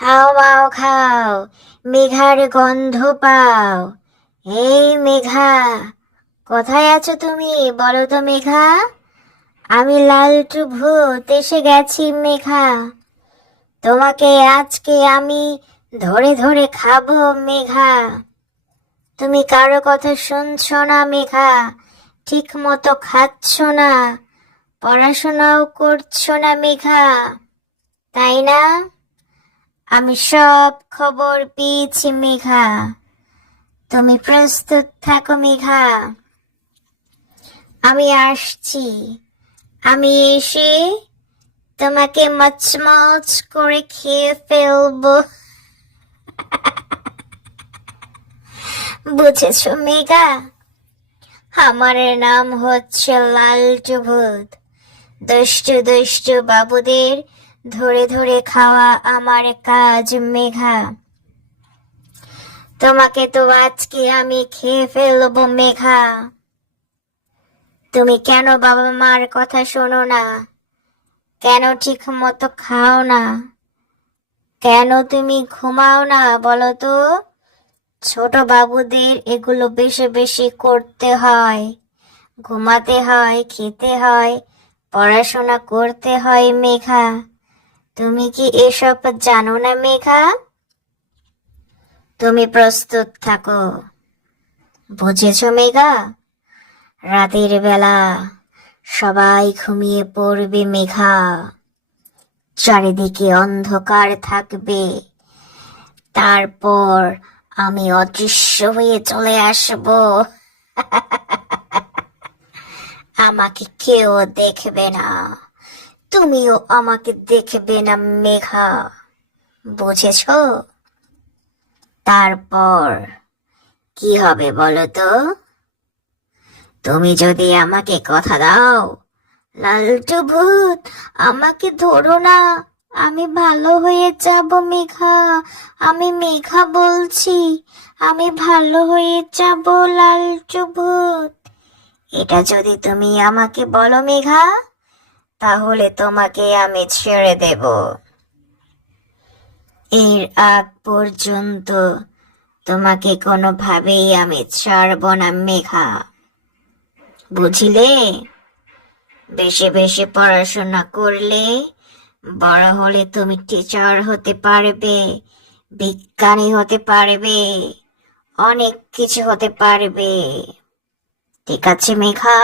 খাও মাও খাও, মেঘার গন্ধ পাও। এই মেঘা, কোথায় আছো তুমি? বলো তো মেঘা। আমি লালটু ভূত এসে গেছি মেঘা। তোমাকে আজকে আমি ধরে ধরে খাবো মেঘা। তুমি কারো কথা শুনছো না মেঘা, ঠিক মতো খাচ্ছ না, পড়াশোনাও করছো না মেঘা, তাই না? আমি সব খবর পেয়েছি মেঘা। তুমি প্রস্তুত থাকো মেঘা। আমি আসছি। আমি এসে তোমাকে মচমচ করে খেয়ে ফেলবো। বুঝেছো মেঘা? আমার নাম হচ্ছে লালটু ভূত। দুষ্টু দুষ্টু বাবুদের ধরে ধরে খাওয়া আমার কাজ মেঘা। তোমাকে তো আজকে আমি খেয়ে ফেলবো মেঘা। তুমি কেন বাবা মার কথা শোনো না? কেন ঠিক মতো খাও না? কেন তুমি ঘুমাও না বলো তো? ছোট বাবুদের এগুলো বেশি বেশি করতে হয়, ঘুমাতে হয়, খেতে হয়, পড়াশোনা করতে হয় মেঘা। তুমি কি এসব জানো না মেঘা? তুমি প্রস্তুত থাকো। বুঝেছো মেঘা? রাতের বেলা সবাই ঘুমিয়ে পড়বে মেঘা। চারিদিকে অন্ধকার থাকবে। তারপর আমি অদৃশ্য হয়ে চলে আসব। আমাকে কেউ দেখবে না, তুমিও আমাকে দেখবে না মেঘা। বুঝেছো? তারপর কি হবে বলো তো? তুমি যদি আমাকে কথা দাও, লালটু ভূত, আমাকে ধরো না, আমি ভালো হয়ে যাব মেঘা। আমি মেঘা বলছি, আমি ভালো হয়ে যাব লালটু ভূত। এটা যদি তুমি আমাকে বলো মেঘা, তাহলে তোমাকে আমি ছেড়ে দেব। এর আগ পর্যন্ত তোমাকে কোনোভাবেই আমি ছাড়ব না মেঘা। বুঝলে? বেশি বেশি পড়াশোনা করলে বড় হলে তুমি টিচার হতে পারবে, বিজ্ঞানী হতে পারবে, অনেক কিছু হতে পারবে। ঠিক আছে মেঘা?